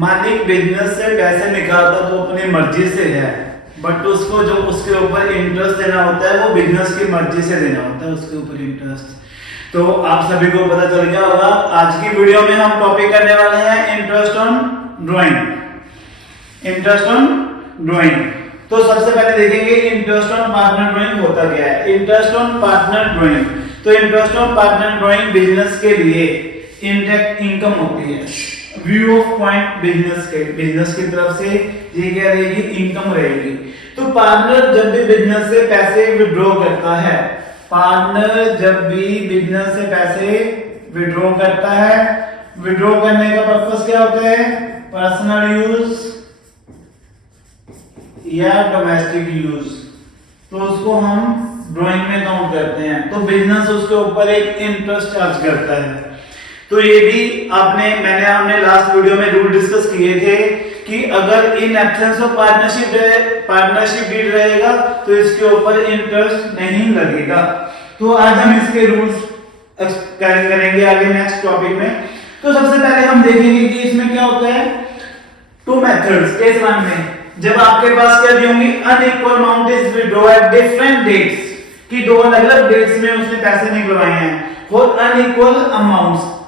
मालिक बिजनेस से पैसे निकालता तो अपनी मर्जी से है, बट उसको जो उसके ऊपर इंटरेस्ट देना होता है वो बिजनेस की मर्जी से देना होता है, उसके ऊपर इंटरेस्ट। तो आप सभी को पता चल गया होगा। आज की वीडियो में हम टॉपिक करने वाले हैं interest on drawing. Interest on drawing. तो सबसे पहले देखेंगे इंटरेस्ट ऑन पार्टनर ड्राइंग होता क्या है। इंटरेस्ट ऑन पार्टनर ड्राइंग, तो interest on partner drawing business के लिए इनडायरेक्ट इनकम होती है। व्यू ऑफ पॉइंट बिजनेस की तरफ से ये क्या रहेगी, इनकम रहेगी। तो पार्टनर जब भी बिजनेस से पैसे विड्रॉ करता है, पार्टनर जब भी बिजनेस से पैसे विड्रॉ करता है, विड्रॉ करने का पर्पस क्या होता है, पर्सनल यूज या डोमेस्टिक यूज, तो उसको हम ड्राइंग में काउंट करते हैं। तो बिजनेस उसके ऊपर एक इंटरेस्ट चार्ज करता है। तो ये भी हमने लास्ट वीडियो में रूल डिस्कस किए थे कि अगर in absence of partnership deed रहेगा तो इसके ऊपर इंटरेस्ट नहीं लगेगा। तो आज हम इसके रूल्स करेंगे आगे नेक्स्ट टॉपिक में। तो सबसे पहले हम देखेंगे कि इसमें क्या होता है, टू मेथड्स। केस 1 में जब आपके पास क्या दी होंगी, unequal amount is withdraw at different dates, कि दो अलग-अलग डेट्स में उसने पैसे निकलवाए हैं, और अनइक्वल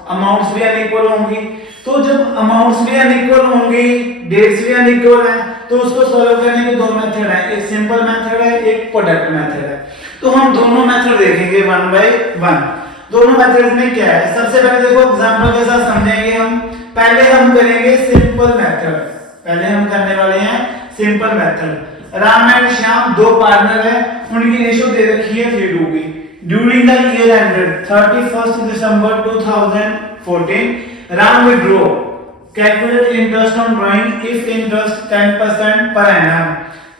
अमाउंट्स भी अनइक्वल होंगी। तो जब अमाउंट्स भी अनइक्वल होंगी, डेट्स भी अनइक्वल हैं, तो उसको सॉल्व करने के दो मेथड हैं, एक सिंपल मेथड है, एक प्रोडक्ट मेथड है। तो हम दोनों मेथड देखेंगे वन बाय वन। दोनों मेथड्स में क्या है, सबसे पहले देखो एग्जांपल के साथ समझेंगे हम। पहले हम करेंगे सिंपल मेथड, पहले हम करने वाले हैं simple method. Ram and Shyam दो पार्टनर हैं, उनकी रेशियो दे रखी है 3:2 की। During the year ended 31st December 2014, Ram withdraw. Calculate interest on drawing if interest 10% per annum.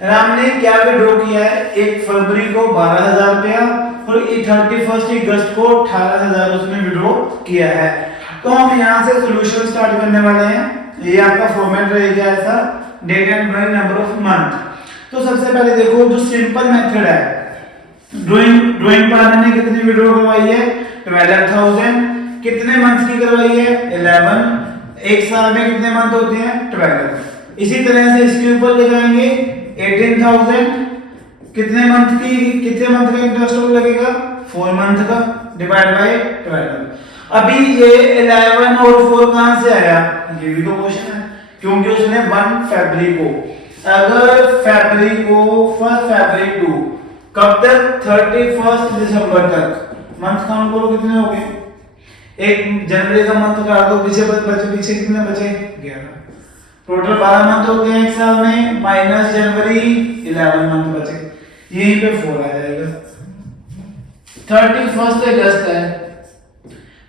Ram ने क्या विड्रॉ किया है, 1 फरवरी को 12,000 रुपया और 31 अगस्त को 18,000 उसने विड्रॉ किया है। तो हम यहाँ से सॉल्यूशन स्टार्ट करने वाले हैं। ये आपका फॉर्मेट रहेगा ऐसा, date and drawing number of month. तो सबसे पहले देखो जो सिंपल मेथड है, ड्राइंग पार्टनर ने कितनी विड्रॉ करवाई है, 12,000। कितने मंथ की करवाई है, 11। एक साल में कितने मंथ होते हैं, 12। इसी तरह से इसके ऊपर लगाएंगे 18,000। कितने मंथ का इंटरेस्ट लगेगा, 4 मंथ का, डिवाइड बाय 12। अभी ये 11 और 4 कहां से आया, ये भी तो क्वेश्चन है, क्योंकि उसने 1 फरवरी को, अगर फरवरी को 1 फरवरी टू कब तक, 31 दिसंबर तक, मंथ काउंट करो कितने हो गए, एक जनवरी का मंथ काट दो, पीछे कितने बचे, 11। टोटल 12 मंथ होते हैं एक साल में, माइनस जनवरी 11 मंथ बचे, यहीं पे 4 आ जाएगा। 31 अगस्त है,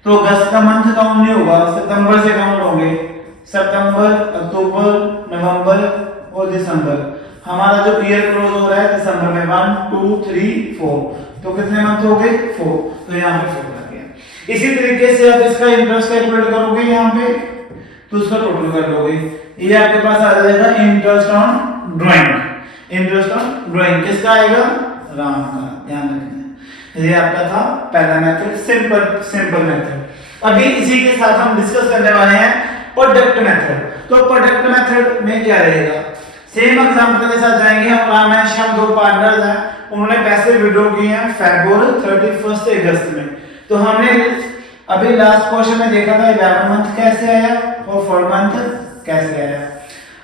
तो अगस्त का मंथ काउंट नहीं होगा, सितंबर से काउंट होंगे, सितंबर, अक्टूबर, नवंबर और दिसंबर। हमारा जो ईयर क्लोज हो रहा है दिसंबर में, 1 2 3 4, तो कितने मंथ हो गए, 4। तो यहाँ पे 4 आ गया। इसी तरीके से आप इसका इंटरेस्ट कैलकुलेट करोगे यहाँ पे, तो उसका टोटल कर लोगे, ये आपके पास आ जाएगा interest on drawing. Interest on drawing किसका आएगा, राम का, ध्यान रखना। ये आपका था पहला मेथड, सिंपल मेथड। अभी इसी के साथ हम डिस्कस करने वाले हैं प्रोडक्ट मेथड। तो प्रोडक्ट मेथड में क्या रहेगा, सेम एग्जांपल के साथ जाएंगे हम। राम एंड श्याम दो पार्टनर्स हैं, उन्होंने पैसे विड्रॉ किए हैं फरवरी 31 अगस्त में। तो हमने अभी लास्ट क्वेश्चन में देखा था 11 मंथ कैसे आया और 4 मंथ कैसे आया।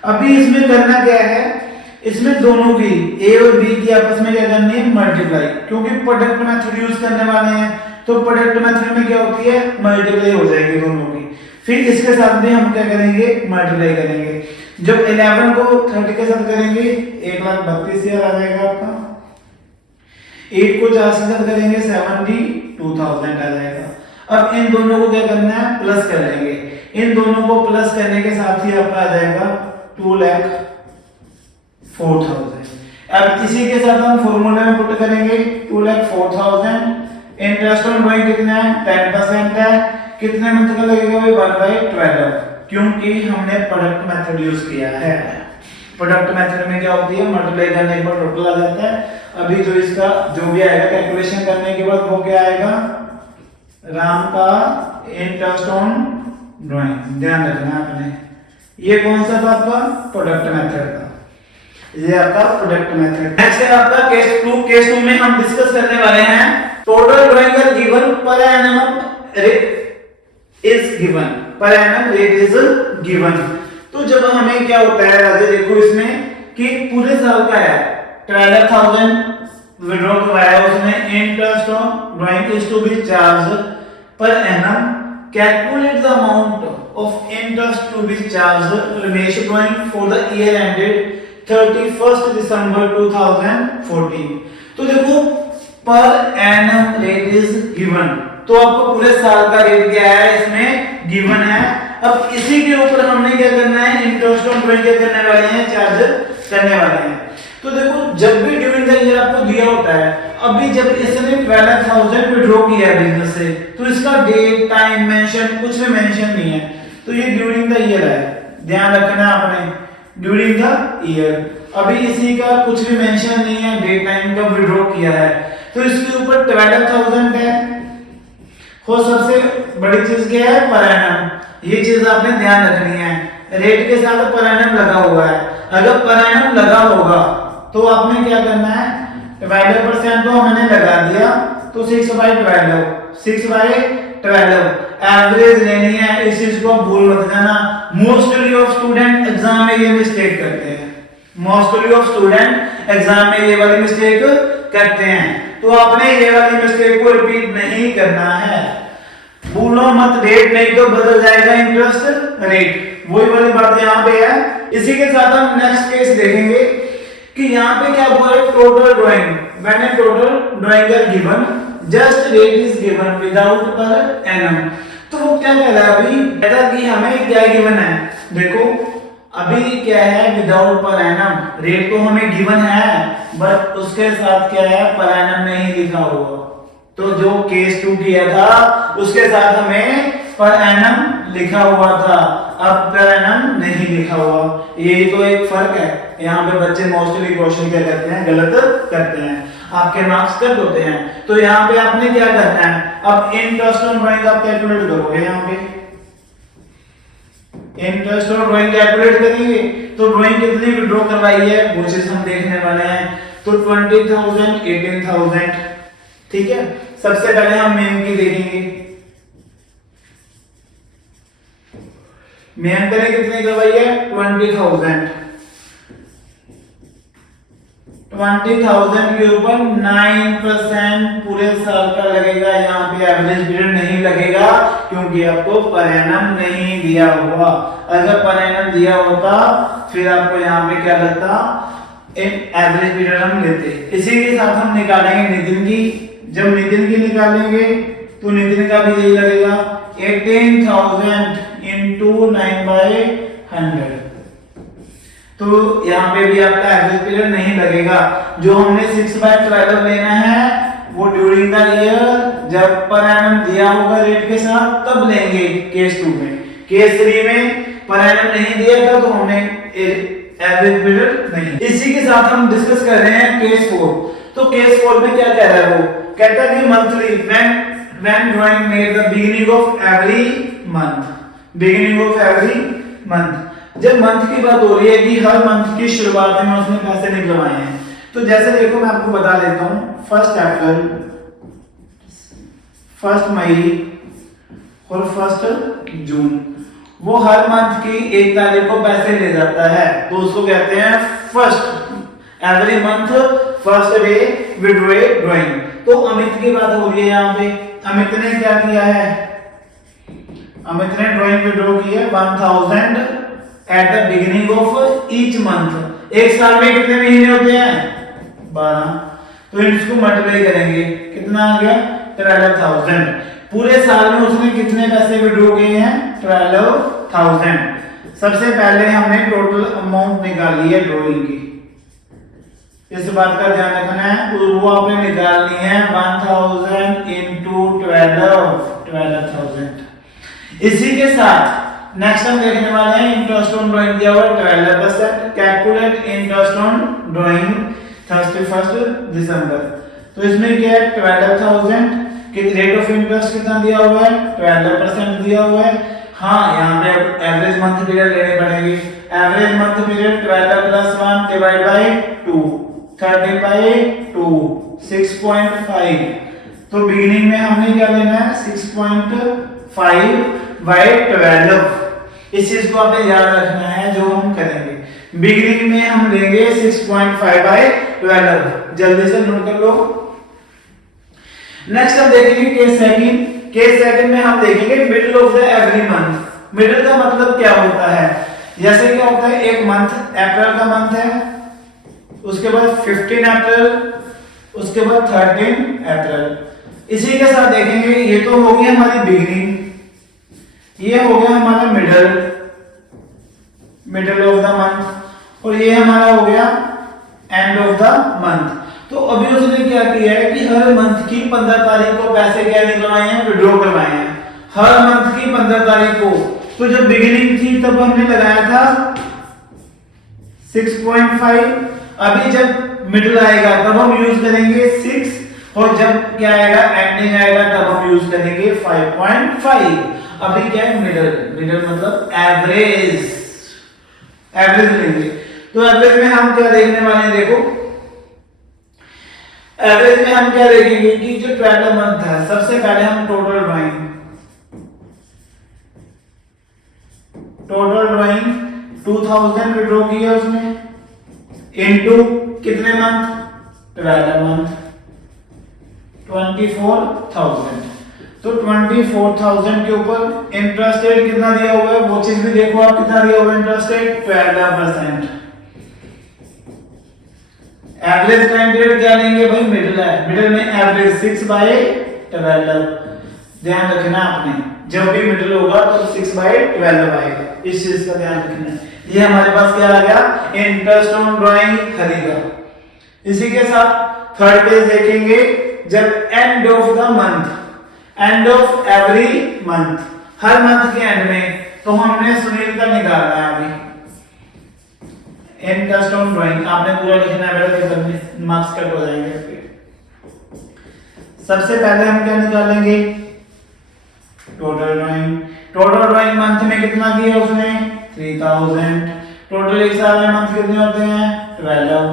अभी इसमें करना क्या है, इसमें दोनों की ए और बी की आपस में क्या करनी है, मल्टीप्लाई, क्योंकि प्रोडक्ट मेथड यूज करने वाले हैं। तो प्रोडक्ट मेथड में क्या होती है, मल्टीप्लाई हो जाएगी दोनों की। फिर इसके साथ भी हम क्या करेंगे, मल्टीप्लाई करेंगे। जब 11 को 30 के साथ करेंगे 1,32,000 आ जाएगा आपका। 8 को 4 से साथ करेंगे 72,000 आ जाएगा। अब इन दोनों को क्या करना है, प्लस कर लेंगे। इन दोनों को प्लस करने के साथ ही आपका आ जाएगा 2,04,000। अब इसी के साथ हम फॉर्मूले में पुट करेंगे 2,04,000। इंटरेस्ट ऑन ड्राइंग कितना है, 10% है। कितने मंथ का लगेगा भाई, 1/12, क्योंकि हमने प्रोडक्ट मेथड यूज किया है। प्रोडक्ट मेथड में क्या होती है, मल्टीप्लाई करने के बाद टोटल आ जाता है। अभी जो इसका जो भी आएगा कैलकुलेशन करने के बाद वो क्या आएगा, राम का इंटरेस्ट ऑन ड्राइंग। ध्यान रखना आपने, ये कौन सा था आपका? प्रोडक्ट मेथड था, ये आपका प्रोडक्ट मेथड। नेक्स्ट है आपका केस 2। केस 2 में हम डिस्कस करने वाले हैं total drawing given per annum rate is given, per annum rate is given. तो जब हमें क्या होता है राजे, देखो इसमें कि पूरे साल का है 12,000 विड्रॉ करवाया उसने, interest on drawing is to be charge per annum, calculate the amount of interest to be charge Ramesh drawing for the year ended 31 December 2014। तो देखो per annum rate is given, तो आपको पूरे साल का रेट क्या है इसमें गिवन है। अब इसी के ऊपर हमने क्या करना है, इंटरेस्ट ऑन ड्राइंग क्या करने वाले हैं, चार्ज करने वाले हैं। तो देखो जब भी ड्यूरिंग द ईयर आपको दिया होता है, अभी जब इसने 12,000 विड्रॉ किया है बिजनेस से, तो इसका डेट टाइम मेंशन कुछ भी मेंशन नहीं है, तो ये ड्यूरिंग द ईयर है, ध्यान रखना आपने, ड्यूरिंग द ईयर। अभी इसी का कुछ भी मेंशन नहीं है, डेट टाइम कब विड्रॉ किया है, तो इसके ऊपर 12,000 है। और सबसे बड़ी चीज क्या है, पर एनम, ये चीज आपने ध्यान रखनी है, रेट के साथ पर एनम लगा हुआ है। अगर पर एनम लगा होगा तो आपने क्या करना है, 12% तो हमने लगा दिया, तो 6/12, 6/12 एवरेज लेनी है। इस चीज को भूल मत जाना, मोस्टली ऑफ स्टूडेंट एग्जाम में ये मिस्टेक करते हैं, मोस्टली ऑफ स्टूडेंट एग्जाम में ये वाली मिस्टेक करते हैं, तो आपने ये वाली मिस्टेक को रिपीट नहीं करना है। भूलो मत, रेट नहीं तो बदल जाएगा इंटरेस्ट रेट, वही वाली बात यहाँ पे है। इसी के साथ हम नेक्स्ट केस देखेंगे कि यहाँ पे क्या हुआ है, total drawing, when a total drawing are given just rate is given without per annum. तो वो क्या कह रहा है, अभी कहता कि हमें क्या गिवन है, देखो अभी क्या है, विदाउट पर एनम, रेट तो हमें गिवन है बट उसके साथ क्या है, पर एनम नहीं लिखा हुआ। तो जो केस 2 किया था उसके साथ हमें पर एनम लिखा हुआ था, अब पर एनम नहीं लिखा हुआ, यही तो एक फर्क है। यहाँ पे बच्चे मोस्टली क्वेश्चन क्या करते हैं, गलत करते हैं, आपके मार्क्स कट होते हैं। तो यहाँ पे आपने क्या करना है, अब इंटरेस्ट ऑन ड्राइंग आप कैलकुलेट करोगे, यहाँ पे इंटरेस्ट ऑन ड्राइंग कैलकुलेट करेंगे, तो ड्राइंग कितनी विड्रॉ करवाई है वो चीज हम देखने वाले हैं। तो 20,000, 18,000, ठीक है। सबसे पहले हम मेन की देखेंगे, मेन करें कितनी करवाई है, 20,000, 20,000 के ऊपर 9% पूरे साल का लगेगा। यहाँ पे एवरेज पीरियड नहीं लगेगा क्योंकि आपको पर एनम नहीं दिया हुआ। अगर पर एनम दिया होता फिर आपको यहाँ पे क्या लगता, एक एवरेज पीरियड हम लेते। इसी के साथ हम निकालेंगे नितिन की, जब नितिन की निकालेंगे तो नितिन का भी यही लगेगा, 18,000 into 9/100। तो यहाँ पे भी आपका एवरेज पीरियड नहीं लगेगा। जो हमने 6/12 लेना है वो ड्यूरिंग द ईयर, जब पर एनम दिया होगा रेट के साथ तब लेंगे केस 2 में। केस 3 में पर एनम नहीं दिया था तो हमने एवरेज पीरियड नहीं। इसी के साथ हम डिस्कस कर रहे हैं केस 4। तो केस 4 में क्या कह रहा है, वो कहता है कि monthly when drawing made the beginning of every month, beginning of every month, जब मंथ की बात हो रही है कि हर मंथ की शुरुआत में उसने पैसे निकलवाए हैं। तो जैसे देखो मैं आपको बता देता हूं, 1 अप्रैल, 1 मई और 1 जून, वो हर मंथ की 1 तारीख को पैसे ले जाता है, तो उसको कहते हैं first, every month first day withdraw drawing. तो अमित की बात हो रही है यहाँ पे, अमित ने क्या किया है, अमित ने ड्राइंग विड्रॉ की है 1000 at the beginning of each month. एक साल में कितने महीने होते हैं, 12, तो इसको मल्टीप्लाई करेंगे, कितना आ गया, 12,000। पूरे साल में उसने कितने पैसे विड्रॉ किए हैं, 12,000। सबसे पहले हमने टोटल अमाउंट निकाली है ड्राइंग की, इस बात का ध्यान रखना है, वो आपने निकालनी है 1000 into 12,000। इसी के साथ नेक्स्ट हम देखने वाले हैं इंटरेस्ट ऑन ड्राइंग दिया हुआ 12%, कैलकुलेट इंटरेस्ट ऑन ड्राइंग 31 दिसंबर। तो इसमें क्या है, 12,000 के रेट ऑफ इंटरेस्ट कितना दिया हुआ है, 12% दिया हुआ है। हाँ यहाँ पे अब एवरेज मंथ पीरियड लेने पड़ेंगे। Average month period 12 plus 1 divide by 2, 13 by 2, 6.5। तो बिगिनिंग में हमने क्या लेना है 6.5 बाय 12। इस चीज को आपने याद रखना है जो हम करेंगे। बिगिनिंग में हम लेंगे 6.5 बाय 12। जल्दी से नोट कर लो। नेक्स्ट हम देखेंगे केस सेकंड। केस सेकंड में हम देखेंगे middle of the every month. Middle का मतलब क्या होता है, जैसे क्या होता है एक मंथ अप्रैल का मंथ है, उसके बाद 15 अप्रैल, उसके बाद 13 अप्रैल। इसी के साथ देखेंगे ये तो हो गई हमारी बिगिनिंग, ये हो गया हमारा मिडिल ऑफ द मंथ, और ये हमारा हो गया एंड ऑफ द मंथ। तो अभी उसने क्या किया है कि हर मंथ की 15 तारीख को पैसे क्या निकलवाए हैं, विड्रॉ करवाए हैं। हर मंथ की 15 तारीख को। तो जब बिगिनिंग थी तब हमने लगाया था 6.5। अभी जब मिडिल आएगा तब हम यूज करेंगे 6, और जब क्या आएगा एंडिंग आएगा तब हम यूज करेंगे 5.5। अभी क्या है मिडिल मतलब एवरेज लेंगे। तो एवरेज में हम क्या देखने वाले हैं, देखो एवरेज में हम क्या देखेंगे कि जो 12 मंथ है, सबसे पहले हम टोटल ड्राइंग 2000 विड्रॉ किया उसने, इनटू कितने मंथ 12 मंथ 24,000। तो 24,000 के ऊपर इंटरेस्ट रेट कितना दिया हुआ है, वो चीज भी देखो आप कितना दिया हुआ है interest rate 12%। Average time period क्या लेंगे भाई, मिडिल है, मिडिल में एवरेज 6/12। ध्यान रखना आपने, जब भी मिडिल होगा तो 6/12 आएगा, इस चीज का ध्यान रखना। ये हमारे पास क्या आ गया इंटरेस्ट ऑन ड्राइंग खरीदा। इसी के साथ थर्ड पेज देखेंगे, जब end of the month, end of every month, her month के एंड में, तो हमने सुनील का निकालना है। अभी इंटरेस्ट ऑन ड्राइंग आपने पूरा लिखना है, मेरे पेपर में मार्क्स कट हो जाएंगे। सबसे पहले हम क्या निकालेंगे total drawing. Total drawing month में कितना किया उसने 3000। टोटल एक साल में मंथ कितने होते हैं 12।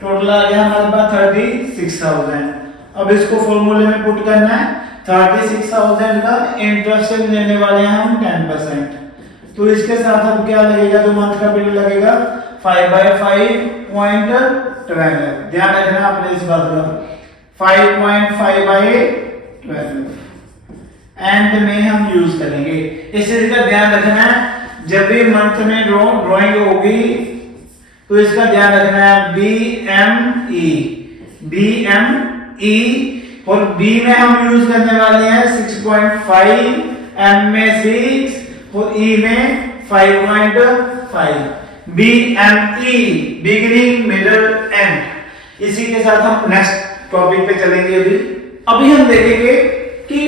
टोटल आ गया हमारे पास 36,000। अब इसको फॉर्मूले में पुट करना है। 36,000 का इंटरेस्ट लेने वाले हैं हम 10%। तो इसके साथ अब क्या लगेगा, जो मंथ का पीरियड लगेगा 5/5.12। ध्यान रखना आपने इस बात का, 5.5/12 एंड में हम यूज करेंगे। इस चीज का ध्यान रखना है, जब भी मंथ में ड्राइंग होगी तो इसका ध्यान रखना है BME, और B में हम यूज करने वाले हैं 6.5, M में 6 और E में 5.5। BME beginning middle and. इसी के साथ हम नेक्स्ट टॉपिक पे चलेंगे। अभी हम देखेंगे कि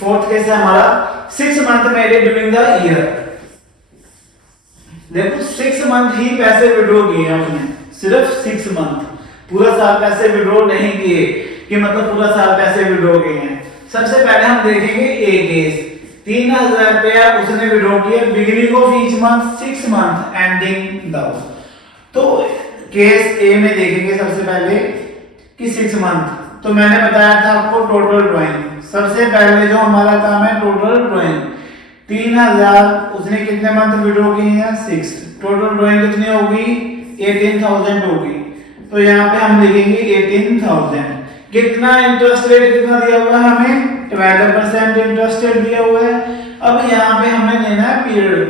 फोर्थ केस है हमारा 6 month made during the year. देखो 6 मंथ ही पैसे विड्रॉ किए हैं उसने, सिर्फ 6 मंथ, पूरा साल पैसे विड्रॉ नहीं किए कि मतलब पूरा साल पैसे विड्रॉ किए हैं। सबसे पहले हम देखेंगे ए केस, 3,000 रुपया उसने विड्रॉ किया beginning of each month, 6 month ending the. तो केस ए में देखेंगे सबसे पहले कि 6 मंथ। तो मैंने बताया था आपको टोटल ड्राइंग, सबसे पहले जो हमारा काम है टोटल ड्राइंग। 3,000 उसने कितने मंथ विड्रॉ किए हैं 6। टोटल ड्राइंग कितनी होगी 18,000 होगी। तो यहाँ पे हम लिखेंगे 18,000। कितना इंटरेस्ट रेट कितना दिया हुआ है हमें 12% इंटरेस्ट रेट दिया हुआ है। अब यहाँ पे हमें लेना है पीरियड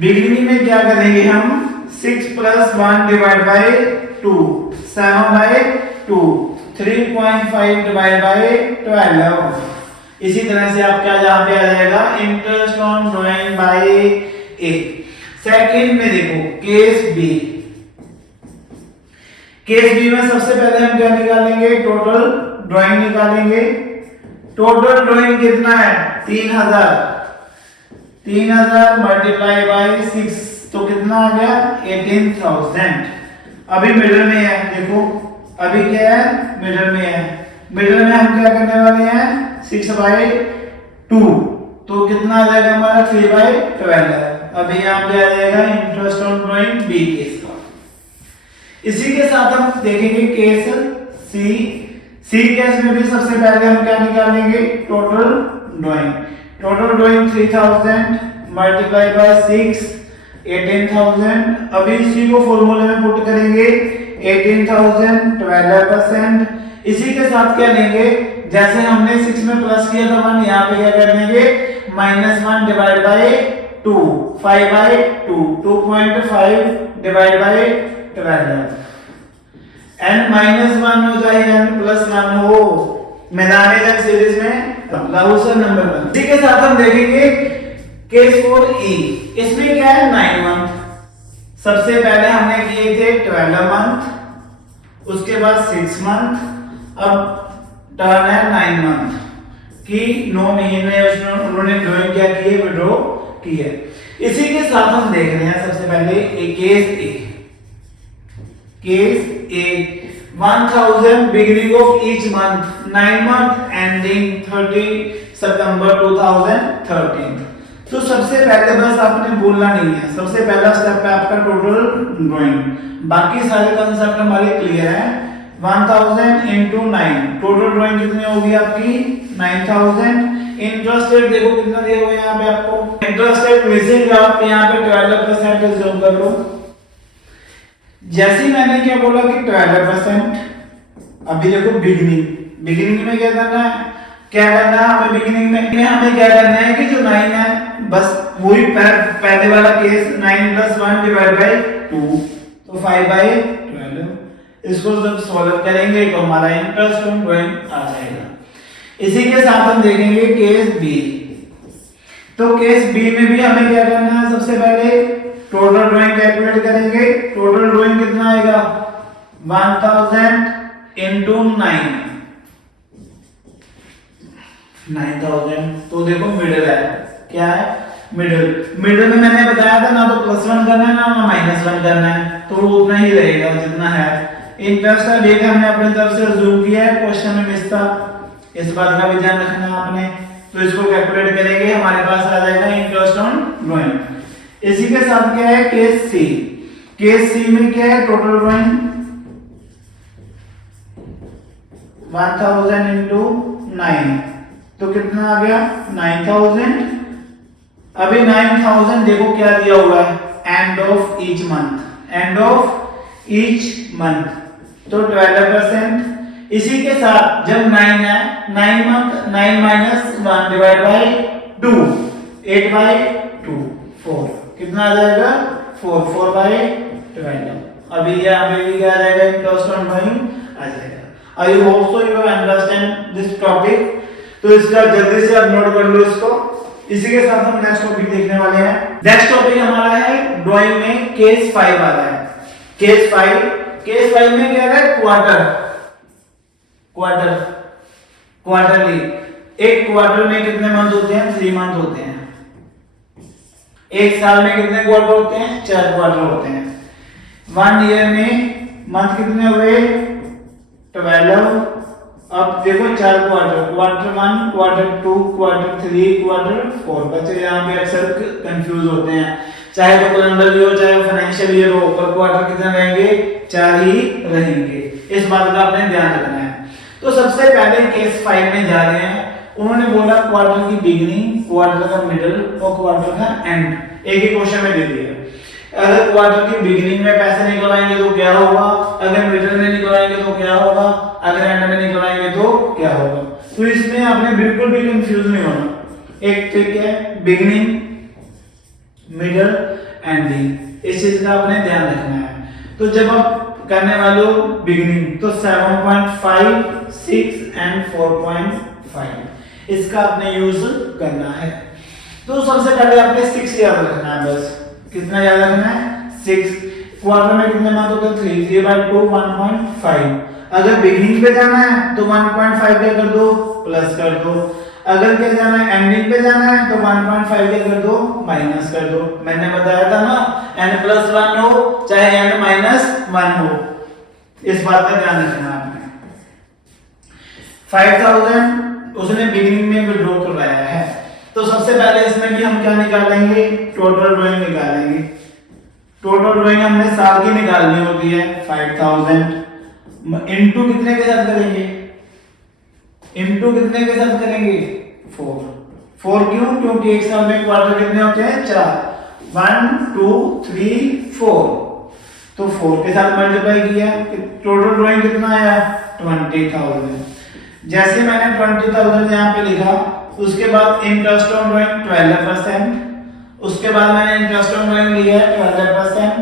बिगिनिंग में क्या करेंगे हम 6 + 1 डिवाइड बाय 2, 7/2, 3.5 डिवाइड बाय 12। इसी तरह से आपका यहाँ पे आ जाएगा interest on drawing by 1। Second में देखो केस बी में सबसे पहले हम क्या निकालेंगे टोटल ड्राइंग निकालेंगे। टोटल ड्राइंग कितना है 3,000 मल्टीप्लाई बाय 6, तो कितना आ गया 18,000। अभी मिडिल में है, देखो अभी क्या है मिडिल में है। मिडिल में हम क्या करने वाले हैं 6/2, तो कितना आ जाएगा हमारा 3/12 है। अभी यहाँ पे आ जाएगा interest on drawing B case का। इसी के साथ हम देखेंगे केस सी। सी केस में भी सबसे पहले हम क्या निकालेंगे, total drawing. Total drawing 3000 multiply by 6 18,000। अभी इसी को फॉर्मूले में पुट करेंगे 18,000 12%। इसी के साथ क्या लेंगे, जैसे हमने 6 में प्लस किया था 1, यहाँ पे क्या कर देंगे -1 divide by 2 5/2 2.5 divide by 12 n -1 हो चाहे n +1 हो, मैदान जंग सीरीज में लाउसन नंबर 1। इसी के साथ हम देखेंगे केस फॉर ई। इसमें क्या है 9 मंथ। सबसे पहले हमने किए थे 12 मंथ, उसके बाद 6 मंथ, अब टर्न है 9 मंथ की 9 महीने उसमें उन्होंने ड्राइंग क्या की है, विड्रॉ की है। इसी के साथ हम देख रहे हैं सबसे पहले case A. Case A 1000 beginning of each month, 9 month ending 30 सितंबर 2013। तो सबसे पहले बस आपने बोलना नहीं है, सबसे पहला स्टेप है आपका टोटल ड्राइंग। बाकी सारे कंसेप्ट हमारे क्लियर है। 1000 into 9 टोटल ड्राइंग कितनी होगी आपकी 9000। इंटरेस्ट रेट देखो कितना दिया हुआ है यहाँ पे आपको, इंटरेस्ट रेट मिसिंग आप यहाँ पे 12% एज्यूम कर लो। जैसे मैंने क्या बोला कि 12%, अभी देखो बिगिनिंग में क्या करना है, हमें बिगिनिंग में हमें क्या करना है कि जो 9 है बस वही पहले वाला केस 9 + 1 डिवाइड बाय 2 तो 5/12। इसको जब सॉल्व करेंगे तो हमारा इंटरेस्ट ऑन ड्राइंग आ जाएगा। इसी के साथ हम देखेंगे केस बी। तो केस बी में भी हमें क्या करना है, सबसे पहले टोटल ड्राइंग कैलकुलेट करेंगे। टोटल ड्राइंग कितना आएगा 1000 into 9000। तो देखो मिडिल है, क्या है मिडिल में मैंने बताया था ना तो +1 करना है ना -1 करना है, तो उतना ही रहेगा जितना है। इंटरेस्ट का रेट हमने अपनी तरफ से अज्यूम किया है, क्वेश्चन में मिस था, इस बात का भी ध्यान रखना है आपने। तो इसको कैलकुलेट करेंगे, हमारे पास आ जाएगा इंटरेस्ट ऑन ड्राइंग। इसी के साथ क्या है केस सी। केस सी में क्या है टोटल ड्राइंग 1000 into 9 तो कितना आ गया 9000। अभी 9000 देखो क्या दिया हुआ है, एंड ऑफ ईच मंथ तो 12%। इसी के साथ जब 9 है 9 मंथ 9 - 1 डिवाइड बाय 2 8/2 4 कितना आ जाएगा 4/12। अभी यहाँ पे भी क्या आ जाएगा इंटरेस्ट ऑन ड्राइंग आ जाएगा। I hope so you understand this topic. तो इसका जल्दी से आप नोट कर लो इसको। इसी के साथ हम नेक्स्ट टॉपिक देखने वाले हैं। नेक्स्ट टॉपिक हमारा है ड्राइंग में केस 5 आ रहा है। केस 5 में क्या है क्वार्टरली। एक क्वार्टर में कितने मंथ होते हैं 3 मंथ होते हैं। एक साल में कितने क्वार्टर होते हैं 4 क्वार्टर होते हैं। 1 ईयर में मंथ कितने हुए 12। अब देखो 4 क्वार्टर 1 क्वार्टर 2 क्वार्टर 3 क्वार्टर 4 बच्चे यहाँ पे अक्सर कंफ्यूज होते हैं, चाहे तो कैलेंडर ईयर हो चाहे फाइनेंशियल ईयर हो, पर क्वार्टर कितने रहेंगे 4 ही रहेंगे। इस बात का आपने ध्यान रखना है। तो सबसे पहले केस 5 में जा रहे हैं। उन्होंने बोला क्वार्टर की बिगिनिंग, क्वार्टर का मिडिल और क्वार्टर का एंड, एक ही क्वेश्चन में दे दिया। अगर क्वार्टर की बिगिनिंग में पैसे निकलवाएंगे तो क्या होगा, अगर मिडिल में निकलवाएंगे तो क्या होगा, अगर एंड में निकलवाएंगे तो क्या होगा। तो इसमें आपने बिल्कुल भी कंफ्यूज नहीं होना। एक ट्रिक है बिगिनिंग मिडिल एंडिंग, इस चीज का आपने ध्यान रखना है। तो जब आप करने वाले हो बिगिनिंग तो 7.5 6 एंड 4.5 इसका आपने यूज करना है। तो सबसे पहले आपने 6 याद रखना है, बस कितना याद रखना है 6। क्वार्टर में कितने मंथ होते हैं 3 3/2 1.5। अगर बिगिनिंग पे जाना है तो 1.5 क्या कर दो प्लस कर दो, अगर क्या जाना है एंडिंग पे जाना है तो 1.5 क्या कर दो माइनस कर दो। मैंने बताया था ना n+1 हो चाहे n-1 हो, इस बात का ध्यान रखना आपने। 5000 उसने बिगिनिंग में विड्रॉ करवाया है। तो सबसे पहले इसमें भी हम क्या निकालेंगे, टोटल ड्राइंग निकालेंगे। टोटल ड्राइंग हमने साल की निकालनी होती है 5000 इनटू कितने के साथ करेंगे, इनटू कितने के साथ करेंगे 4 क्यों, क्योंकि एक साल में क्वार्टर कितने होते हैं 4, 1 2 3 4, तो 4 के साथ मल्टीप्लाई किया, टोटल ड्राइंग कितना आया 20000। जैसे मैंने 20000 यहाँ पे लिखा, उसके बाद इंटरेस्ट ऑन ड्राइंग 12%, उसके बाद मैंने इंटरेस्ट ऑन ड्राइंग लिया है 12%।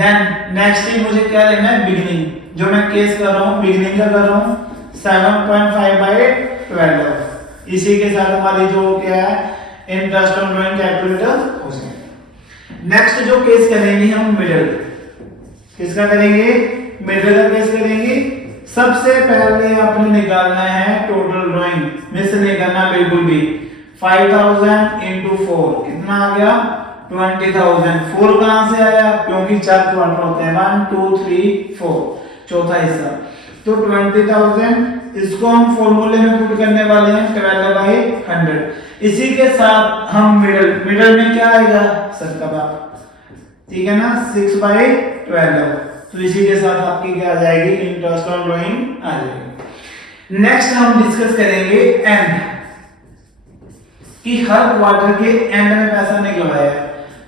देन नेक्स्ट थिंग मुझे क्या लेना है, बिगिनिंग, जो मैं केस कर रहा हूँ बिगिनिंग का कर रहा हूँ 7.5/12। इसी के साथ हमारी जो क्या है इंटरेस्ट ऑन ड्राइंग कैलकुलेटर हो जाएगा। नेक्स्ट जो केस करेंगे हम मिडिल, किसका करेंगे, मिडिल का केस करेंगे। सबसे पहले आपने निकालना है टोटल ड्राइंग, मिस नहीं करना बिल्कुल भी। 5000 into 4 कितना आ गया 20000। 4 कहां से आया, क्योंकि 4 क्वार्टर होते हैं 1 2 3 4, चौथा हिस्सा, तो 20000 इसको हम फॉर्मूले में पुट करने वाले हैं 12/100। इसी के साथ हम मिडिल में क्या आएगा सर का बाप, ठीक है ना 6/12, तो इसी के साथ आपकी क्या आ जाएगी इंटरेस्ट ऑन ड्राइंग आ जाएगी। नेक्स्ट हम डिस्कस करेंगे एंड, कि हर क्वार्टर के एंड में पैसा निकलवाया है,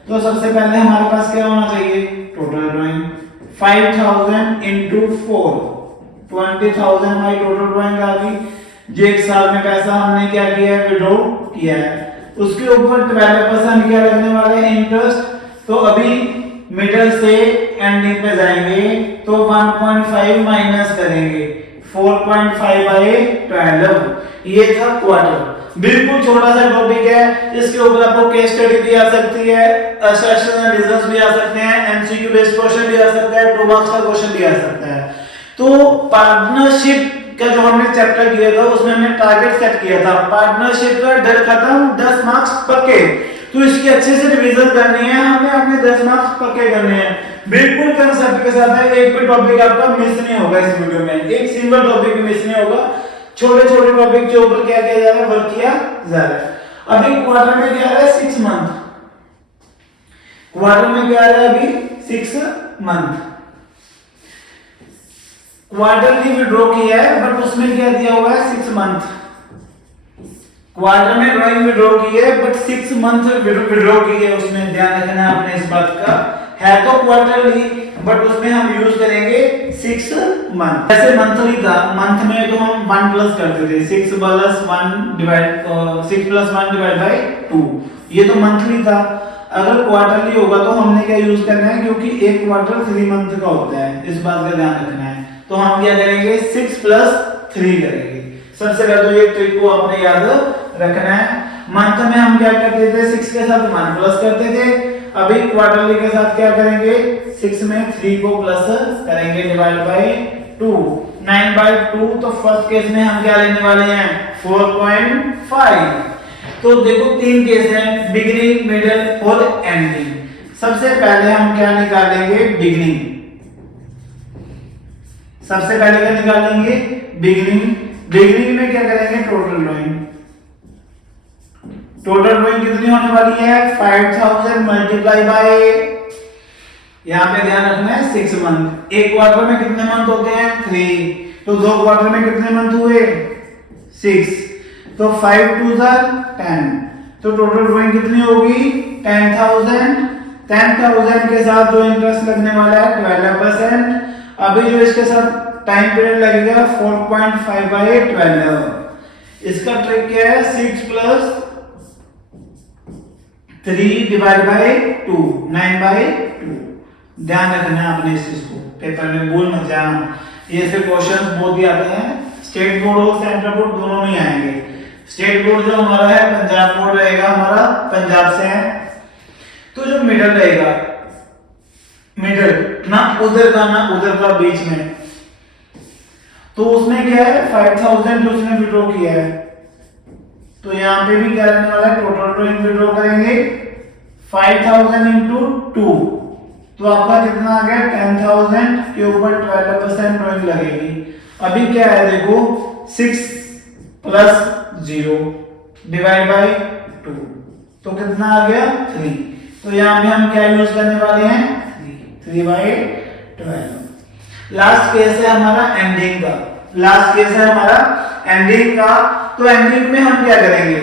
तो सबसे पहले हमारे पास क्या होना चाहिए टोटल ड्राइंग 5000 into 4, 20000 हमारी टोटल ड्राइंग आ गई। जो एक साल में पैसा हमने क्या किया है विड्रॉ किया है, उसके ऊपर 12% क्या लगने वाले हैं इंटरेस्ट। तो अभी मिडिल से एंडिंग पे जाएंगे तो 1.5 माइनस करेंगे 4.5/12, ये था क्वार्टर। बिल्कुल छोटा सा टॉपिक है, इसके ऊपर आपको केस स्टडी भी आ सकती है, असेसमेंट रिजल्ट्स भी आ सकते हैं, एमसीक्यू बेस्ड क्वेश्चन भी आ सकता है, 2 मार्क्स का क्वेश्चन भी आ सकता है। तो पार्टनरशिप का जो हमने चैप्टर किया था उसमें हमने टारगेट सेट किया था, पार्टनरशिप का डर खत्म 10 मार्क्स पक्के, तो इसकी अच्छे से रिवीजन करनी है, हमें अपने 10 मार्क्स पक्के करने हैं। बिल्कुल कंसेप्ट के साथ है, एक भी टॉपिक आपका मिस नहीं होगा इस वीडियो में, एक सिंगल टॉपिक भी मिस नहीं होगा। छोटे छोटे टॉपिक के ऊपर क्या किया जा रहा है, वर्क किया जा रहा है। अभी क्वार्टर में क्या आ रहा है 6 मंथ, क्वार्टर में क्या आ रहा है अभी 6 मंथ। क्वार्टरली विड्रॉ किया है बट उसमें क्या दिया हुआ है 6 मंथ। क्वार्टर में ड्राइंग विड्रॉ की है बट 6 मंथ विड्रॉ की है, उसमें ध्यान रखना है आपने इस बात का। है तो क्वार्टरली बट उसमें हम यूज करेंगे 6 मंथ। जैसे मंथली था, मंथ में तो हम 1 प्लस करते थे 6 + 1 डिवाइड 2, ये तो मंथली था। अगर क्वार्टरली होगा तो हमने क्या यूज करना है, क्योंकि एक क्वार्टर 3 मंथ का होता है, इस बात का ध्यान रखना है। तो हम क्या करेंगे 6 + 3 करेंगे। सबसे पहले तो ये ट्रिक को आपने याद रखना है। मंथ में हम क्या करते थे 6 के साथ 1 प्लस करते थे, अभी क्वार्टरली के साथ क्या करेंगे 6 में 3 को प्लस करेंगे डिवाइड बाय 2, 9/2। तो फर्स्ट केस में हम क्या लेने वाले हैं 4.5। तो देखो 3 केस हैं, बिगिनिंग मिडिल और एंडिंग। सबसे पहले हम क्या निकालेंगे बिगिनिंग, सबसे पहले क्या निकालेंगे बिगिनिंग। बिगिनिंग में क्या करेंगे टोटल ड्राइंग, टोटल ड्राइंग कितनी होने वाली है 5000 मल्टीप्लाई बाय, यहां पे ध्यान रखना है 6 मंथ। एक क्वार्टर में कितने मंथ होते हैं 3, तो 2 क्वार्टर में कितने मंथ हुए 6, तो 5 2 10, तो टोटल ड्राइंग कितनी होगी 10000। 10000 के साथ जो इंटरेस्ट लगने वाला है 12%। अभी जो इसके साथ टाइम पीरियड लगेगा 4.5/12। इसका ट्रिक क्या है 6 + 3 डिवाइड बाय 2, 9/2। ध्यान रखना है आपने इस चीज को, पेपर में भूल मत जाना। ये से क्वेश्चंस बहुत ही आते हैं, स्टेट बोर्ड और सेंट्रल बोर्ड दोनों में आएंगे। स्टेट बोर्ड जो हमारा है पंजाब बोर्ड रहेगा, हमारा पंजाब से है। तो जो मिडिल रहेगा, मिडिल ना उधर का बीच में, तो उसमें क्या है 5000 उसने विड्रॉ किया है, तो यहां पे भी क्या रहने वाला है टोटल ड्राइंग विड्रॉ करेंगे 5000 into 2, तो आपका कितना आ गया 10000 के ऊपर 12% ड्राइंग लगेगी। अभी क्या है देखो 6 + 0 डिवाइड बाय 2, तो कितना आ गया 3। तो यहाँ पे हम क्या यूज करने वाले हैं 3/12। लास्ट केस है हमारा एंडिंग का, लास्ट केस है हमारा एंडिंग का। तो एंडिंग में हम क्या करेंगे,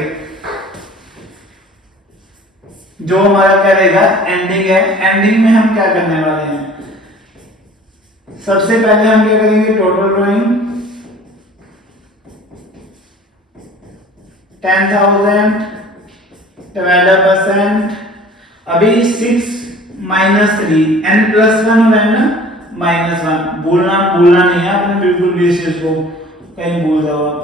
जो हमारा क्या रहेगा एंडिंग है, एंडिंग में हम क्या करने वाले हैं, सबसे पहले हम क्या करेंगे टोटल ड्राइंग 10,000 12%। अभी 6 - 3 n+1 और n-1 भूलना नहीं है आपने बिल्कुल भी इस चीज को कहीं भूल जाओ आप।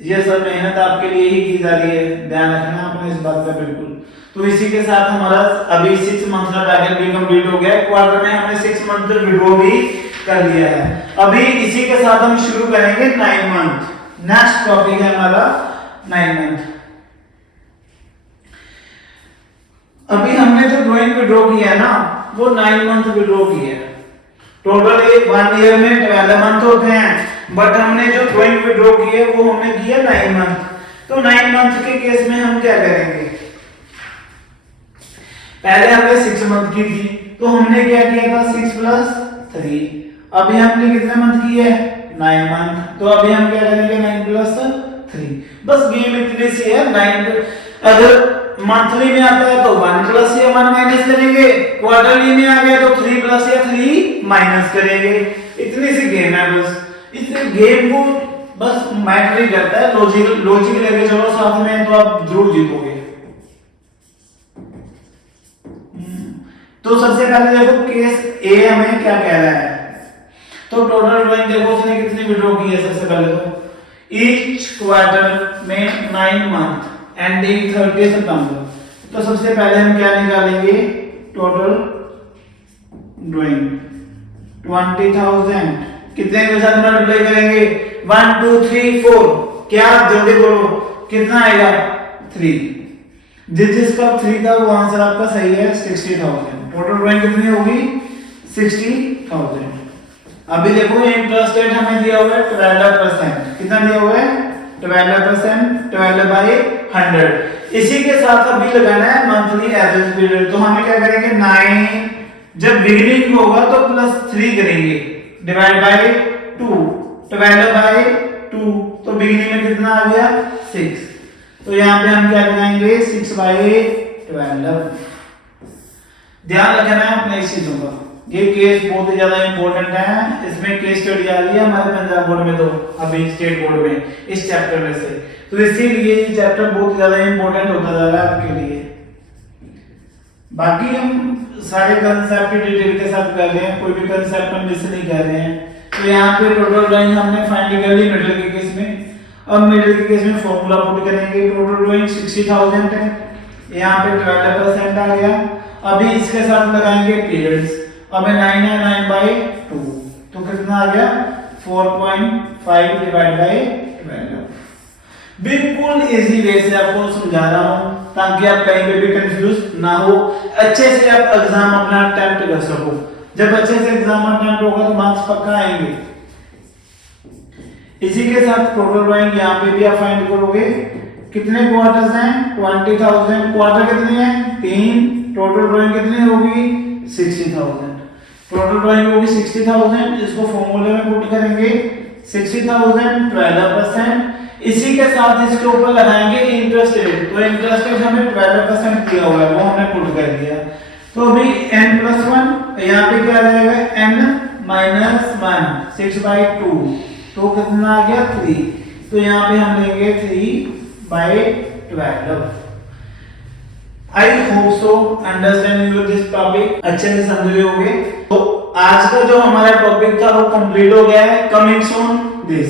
ये सब मेहनत आपके लिए ही की जा रही है, ध्यान रखना आपने इस बात का बिल्कुल। तो इसी के साथ हमारा अभी 6 मंथ का टारगेट भी कंप्लीट हो गया है। क्वार्टर में हमने 6 मंथ विड्रॉ भी कर लिया है। अभी इसी के साथ हम शुरू करेंगे 9 मंथ। नेक्स्ट टॉपिक है हमारा 9 मंथ। अभी हमने जो ड्राइंग विड्रॉ किया है ना वो 9 मंथ विड्रॉ किया है। टोटल 1 ईयर में 12 मंथ होते हैं, बट हमने जो ड्राइंग विड्रॉ की है वो हमने किया 9 मंथ। तो 9 मंथ के केस में हम क्या करेंगे, पहले हमने 6 मंथ की थी तो हमने क्या किया था 6 + 3। अभी हमने कितने मंथ की है 9 मंथ, तो अभी हम क्या करेंगे 9 + 3। बस गेम इतनी सी है। 9 अगर मंथली में आता है तो 1 प्लस या 1 माइनस करेंगे, क्वार्टरली में आ गया तो 3 प्लस या 3 माइनस करेंगे। इतनी सी गेम है बस। इस गेम को बस मैटर ही करता है, लॉजिक लेके चलो साथ में तो आप जरूर जीतोगे। तो सबसे पहले देखो केस ए हमें क्या कह रहा है। तो टोटल ड्राइंग देखो उसने कितनी विड्रॉ की है। सबसे पहले तो ईच क्वार्टर में 9 मंथ एंडिंग 30 सितंबर। तो सबसे पहले हम क्या निकालेंगे टोटल ड्राइंग 20,000 कितने के साथ मल्टीप्लाई करेंगे 1 2 3 4। क्या जल्दी बोलो कितना आएगा 3। जिसका 3 था वो आंसर आपका सही है 60,000। टोटल ड्राइंग कितनी होगी 60,000। अभी देखो इंटरेस्ट रेट हमें दिया हुआ है 12%। कितना दिया हुआ है 12%, 12/100। इसी के साथ अभी लगाना है मंथली एवरेज पीरियड। तो हम क्या करेंगे 9 जब बिगिनिंग होगा तो +3 करेंगे डिवाइड बाय 2 12/2। तो बिगिनिंग में कितना आ गया 6। तो यहाँ पे हम क्या लगाएंगे 6/12। ध्यान रखना है अपने इस चीजों का। ये केस बहुत ही ज्यादा इंपॉर्टेंट है। इसमें केस स्टडी आ रही है हमारे पंजाब बोर्ड में, तो अभी स्टेट बोर्ड में इस चैप्टर में से। तो इसीलिए ये चैप्टर बहुत ज्यादा इंपॉर्टेंट होता जा रहा है आपके लिए। बाकी हम सारे कंसेप्ट डिटेल के साथ कर रहे हैं, कोई भी कंसेप्ट हम मिस नहीं कर रहे हैं। तो यहाँ पे टोटल ड्राइंग हमने फाइंड कर ली मिडिल के केस में। अब मिडिल के केस में फॉर्मूला पुट करेंगे। टोटल ड्राइंग 60,000 है, यहाँ पे 12% आ गया। अभी इसके साथ लगाएंगे पीरियड्स। अब 9 है 9/2 तो कितना आ गया 4.5 डिवाइड बाय 12। बिल्कुल इजी वे से आपको समझा रहा हूं ताकि आप कहीं पे भी कंफ्यूज ना हो, अच्छे से आप एग्जाम अपना अटेम्प्ट कर सको। जब अच्छे से एग्जाम अटेम्प्ट होगा तो मार्क्स पक्का आएंगे। इसी के साथ टोटल ड्राइंग यहाँ पे भी आप फाइंड करोगे। कितने क्वार्टर्स हैं 20,000। क्वार्टर कितने हैं 3। टोटल ड्राइंग कितनी होगी 60,000। टोटल ड्राइंग होगी 60,000। इसको फॉर्मूले में पुट करेंगे 60,000 12%। इसी के साथ इसके ऊपर लगाएंगे इंटरेस्ट रेट। तो इंटरेस्ट रेट हमें 12% दिया हुआ है वो हमने पुट कर दिया। तो अभी n+1 यहाँ पे क्या आ जाएगा n-1 6/2 तो कितना आ गया 3। तो यहाँ पे हम लेंगे 3/12। I hope so understand you this topic, अच्छे से समझ रहे होगे। तो आज का जो हमारा टॉपिक था वो कंप्लीट हो गया है। Coming soon this.